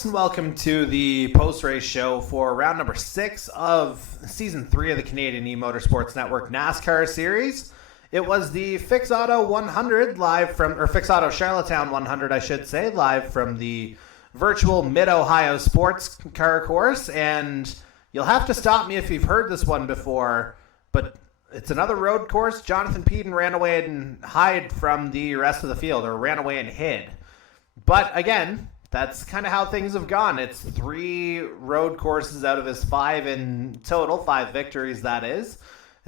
folks, and welcome to the post-race show for round number 6 of Season 3 of the Canadian E-Motorsports Network NASCAR Series. It was the Fix Auto 100 Fix Auto Charlottetown 100, I should say, live from the virtual Mid-Ohio Sports Car Course, and you'll have to stop me if you've heard this one before, but it's another road course. Jonathan Peaden ran away and hid from the rest of the field, or ran away and hid. But again, that's kind of how things have gone. It's 3 road courses out of his 5 in total, 5 victories that is.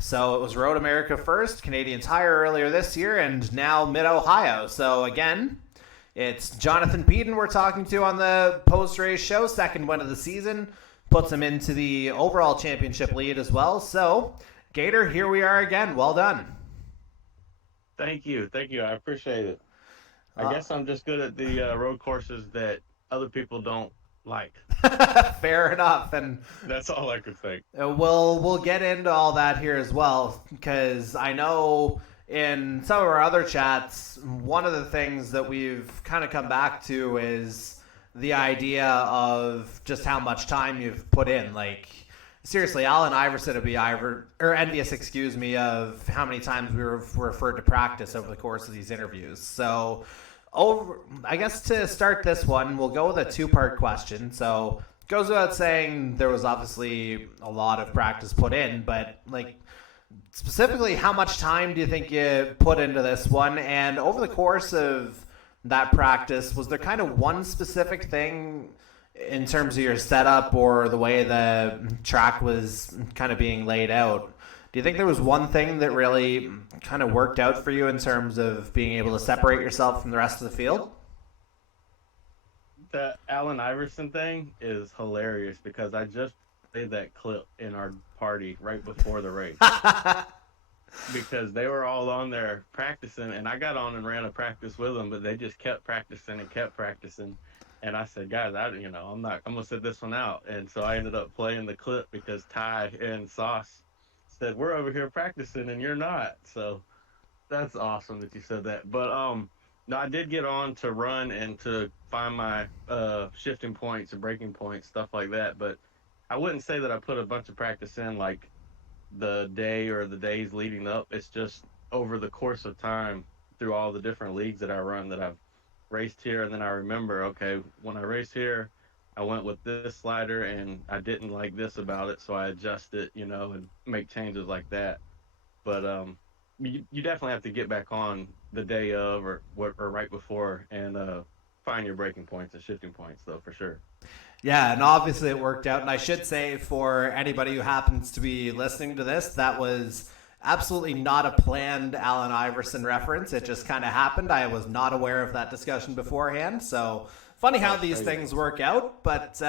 So it was Road America first, Canadian Tire earlier this year, and now Mid-Ohio. So again, it's Jonathan Peaden we're talking to on the post-race show. Second win of the season. Puts him into the overall championship lead as well. So, Gator, here we are again. Well done. Thank you. I appreciate it. I guess I'm just good at the road courses that other people don't like. Fair enough, and that's all I could think. We'll get into all that here as well, because I know in some of our other chats, one of the things that we've kind of come back to is the idea of just how much time you've put in. Like, seriously, Alan Iverson would be envious, of how many times we were referred to practice over the course of these interviews. So, I guess to start this one, we'll go with a 2-part question. So, it goes without saying there was obviously a lot of practice put in, but like specifically, how much time do you think you put into this one? And over the course of that practice, was there kind of one specific thing in terms of your setup or the way the track was kind of being laid out? Do you think there was one thing that really kind of worked out for you in terms of being able to separate yourself from the rest of the field? The Allen Iverson thing is hilarious because I just played that clip in our party right before the race. Because they were all on there practicing, and I got on and ran a practice with them, but they just kept practicing. And I said, guys, I'm gonna sit this one out. And so I ended up playing the clip because Ty and Sauce said, we're over here practicing and you're not. So that's awesome that you said that. But no, I did get on to run and to find my shifting points and braking points, stuff like that. But I wouldn't say that I put a bunch of practice in like the day or the days leading up. It's just over the course of time through all the different leagues that I run that I've raced here, and then I remember, okay, when I raced here, I went with this slider and I didn't like this about it, so I adjust it, and make changes like that. But you definitely have to get back on the day of or right before and find your braking points and shifting points, though, for sure. Yeah, and obviously it worked out. And I should say, for anybody who happens to be listening to this, that was absolutely not a planned Allen Iverson reference. It just kind of happened. I was not aware of that discussion beforehand. So funny how these things work out. But,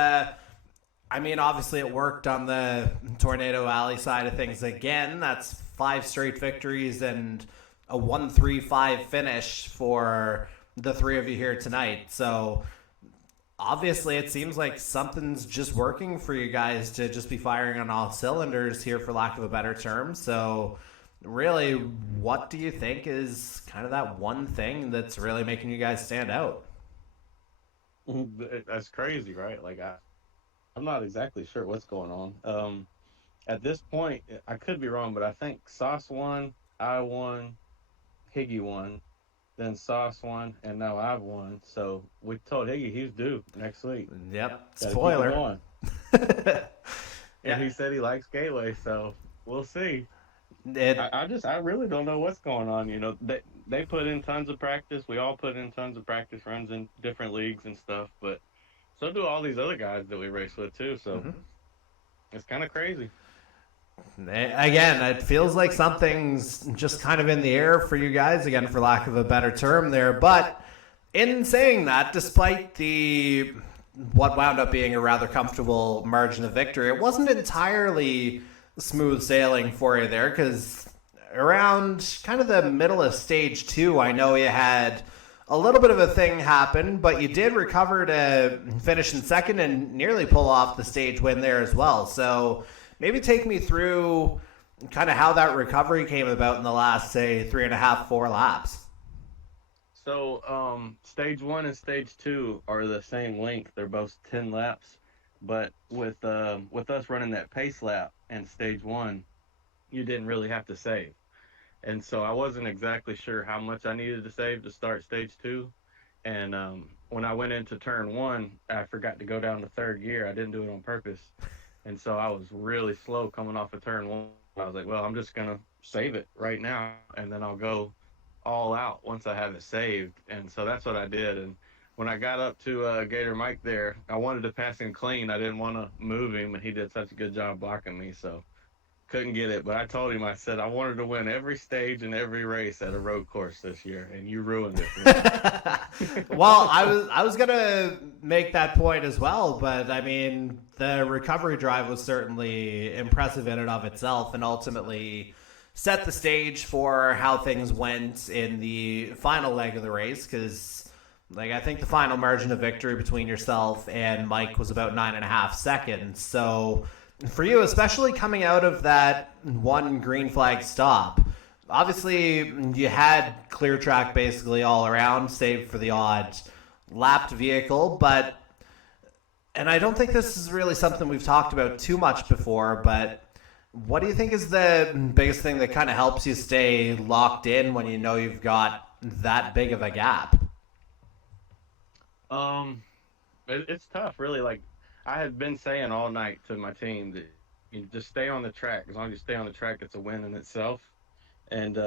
obviously it worked on the Tornado Alley side of things again. That's 5 straight victories and a 1-3-5 finish for the 3 of you here tonight. So obviously, it seems like something's just working for you guys to just be firing on all cylinders here, for lack of a better term. So really, what do you think is kind of that one thing that's really making you guys stand out? That's crazy, right? Like, I'm not exactly sure what's going on. At this point, I could be wrong, but I think Sauce won, I won, Higgy won, then Sauce won, and now I've won. So we told Higgy he's due next week. Yep. Spoiler. And he said he likes Gateway, so we'll see. I really don't know what's going on. They put in tons of practice. We all put in tons of practice runs in different leagues and stuff, but so do all these other guys that we race with too. So It's kind of crazy. Again, it feels like something's just kind of in the air for you guys, again, for lack of a better term there. But in saying that, despite what wound up being a rather comfortable margin of victory, it wasn't entirely smooth sailing for you there, because around kind of the middle of stage 2, I know you had a little bit of a thing happen, but you did recover to finish in second and nearly pull off the stage win there as well. So maybe take me through kind of how that recovery came about in the last, say, 3.5, 4 laps. So, stage one and stage two are the same length. They're both 10 laps, but with us running that pace lap in stage one, you didn't really have to save. And so I wasn't exactly sure how much I needed to save to start stage two. And when I went into turn one, I forgot to go down to third gear. I didn't do it on purpose. And so I was really slow coming off of turn one. I was like, well, I'm just going to save it right now, and then I'll go all out once I have it saved. And so that's what I did. And when I got up to Gator Mike there, I wanted to pass him clean. I didn't want to move him, and he did such a good job blocking me. So couldn't get it, but I told him, I said, I wanted to win every stage and every race at a road course this year, and you ruined it for me. Well, I was gonna make that point as well, but I mean, the recovery drive was certainly impressive in and of itself, and ultimately set the stage for how things went in the final leg of the race. Because, like, I think the final margin of victory between yourself and Mike was about 9.5 seconds. So for you, especially coming out of that one green flag stop, obviously you had clear track basically all around, save for the odd lapped vehicle. But, and I don't think this is really something we've talked about too much before, but what do you think is the biggest thing that kind of helps you stay locked in when you know you've got that big of a gap? It's tough, really. Like, I had been saying all night to my team that you just stay on the track. As long as you stay on the track, it's a win in itself. And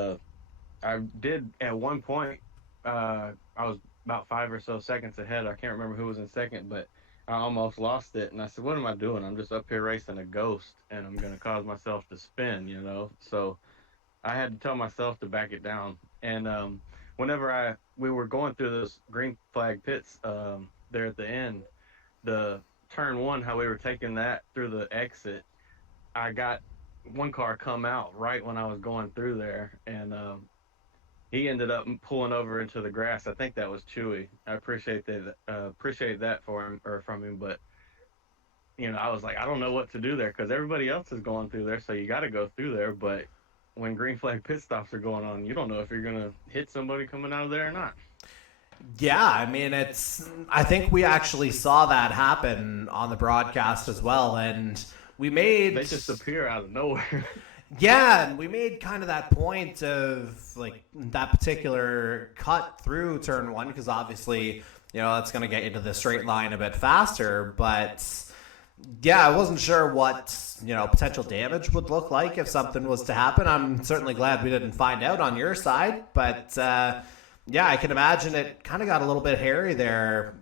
I did at one point. I was about 5 or so seconds ahead. I can't remember who was in second, but I almost lost it. And I said, "What am I doing? I'm just up here racing a ghost, and I'm going to cause myself to spin." So I had to tell myself to back it down. And whenever we were going through those green flag pits there at the end, the turn one, how we were taking that through the exit, I got one car come out right when I was going through there, and he ended up pulling over into the grass. I think that was Chewy. I appreciate that for him, or from him, but I was like, I don't know what to do there because everybody else is going through there, so you got to go through there. But when green flag pit stops are going on, you don't know if you're gonna hit somebody coming out of there or not. Yeah, I mean, I think we actually saw that happen on the broadcast as well, and they just appear out of nowhere. Yeah, and we made kind of that point of, like, that particular cut through turn one, because obviously, that's going to get you to the straight line a bit faster. But yeah, I wasn't sure what, potential damage would look like if something was to happen. I'm certainly glad we didn't find out on your side, but yeah, I can imagine it kind of got a little bit hairy there.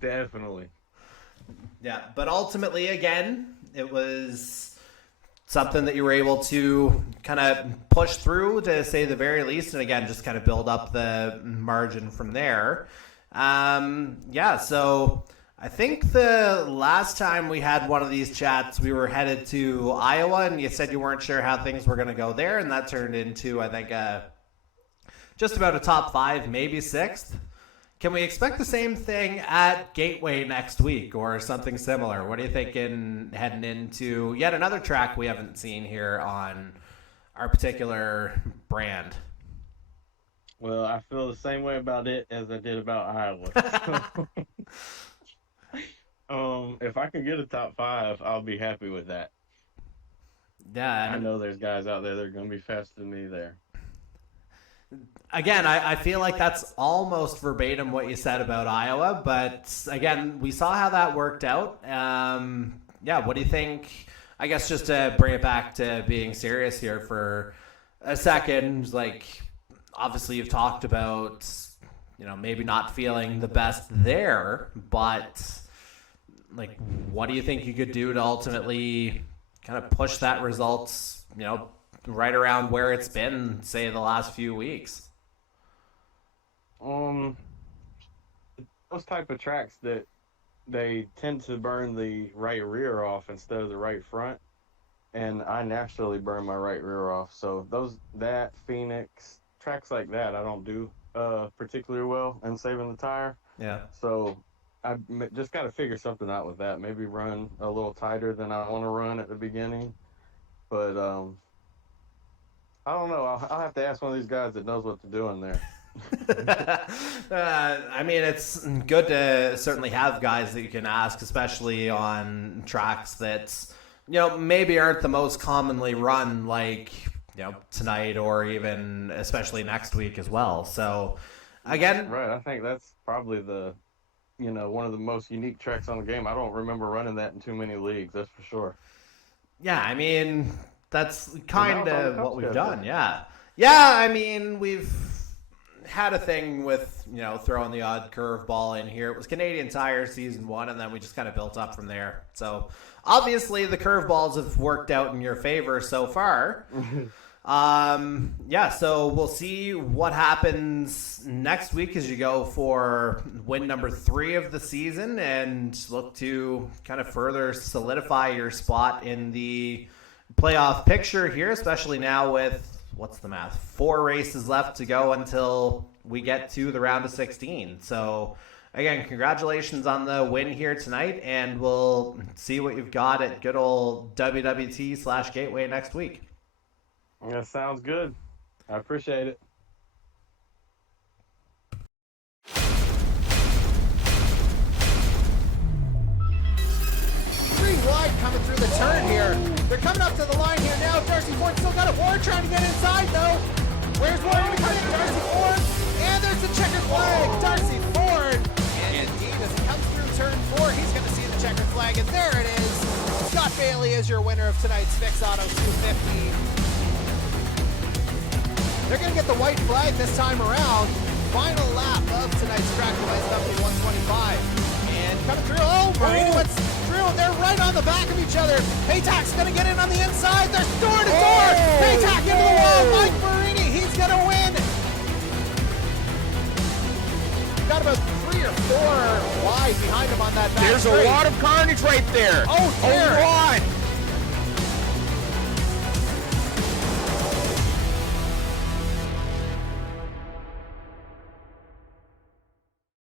Definitely. Yeah, but ultimately, again, it was something that you were able to kind of push through, to say the very least, and again, just kind of build up the margin from there. Yeah, so I think the last time we had one of these chats, we were headed to Iowa, and you said you weren't sure how things were going to go there, and that turned into, I think, just about a top 5, maybe 6th. Can we expect the same thing at Gateway next week, or something similar? What are you thinking heading into yet another track we haven't seen here on our particular brand? Well, I feel the same way about it as I did about Iowa. If I can get a top 5, I'll be happy with that. Yeah, I know there's guys out there that are going to be faster than me there. Again, I feel like that's almost verbatim what you said about Iowa, but again, we saw how that worked out. Yeah, what do you think? I guess just to bring it back to being serious here for a second, like, obviously you've talked about, maybe not feeling the best there, but, like, what do you think you could do to ultimately kind of push that results, right around where it's been, say, the last few weeks? Those type of tracks that they tend to burn the right rear off instead of the right front, and I naturally burn my right rear off. So that Phoenix tracks like that, I don't do particularly well in saving the tire. Yeah. So I just got to figure something out with that. Maybe run a little tighter than I want to run at the beginning, but I don't know. I'll have to ask one of these guys that knows what to do in there. I mean, it's good to certainly have guys that you can ask, especially on tracks that, maybe aren't the most commonly run, like, tonight or even especially next week as well. So, again, right. I think that's probably one of the most unique tracks on the game. I don't remember running that in too many leagues, that's for sure. Yeah, I mean, that's kind of what we've done. Yeah. I mean, we've had a thing with, throwing the odd curveball in here. It was Canadian Tire season 1, and then we just kind of built up from there. So obviously the curveballs have worked out in your favor so far. So we'll see what happens next week as you go for win number 3 of the season and look to kind of further solidify your spot in the playoff picture here, especially now with, what's the math, 4 races left to go until we get to the round of 16. So again, congratulations on the win here tonight, and we'll see what you've got at good old WWT/Gateway next week. That sounds good. I appreciate it. 3 wide coming through the turn here. They're coming up to the line here now. Darcy Ford still got it. Ward trying to get inside though. Where's Ward going to come in? Darcy Ford. And there's the checkered flag. Darcy Ford. And indeed, as he comes through turn 4, he's going to see the checkered flag. And there it is. Scott Bailey is your winner of tonight's Fix Auto 250. They're going to get the white flag this time around. Final lap of tonight's track device number 125. And coming through. Oh, Marini went through. They're right on the back of each other. Paytack's going to get in on the inside. They're door to door. Paytack into the wall. Mike Marini, he's going to win. Got about 3 or 4 wide behind him on that back There's straight. a lot of carnage right there. Oh, dear. Hold on.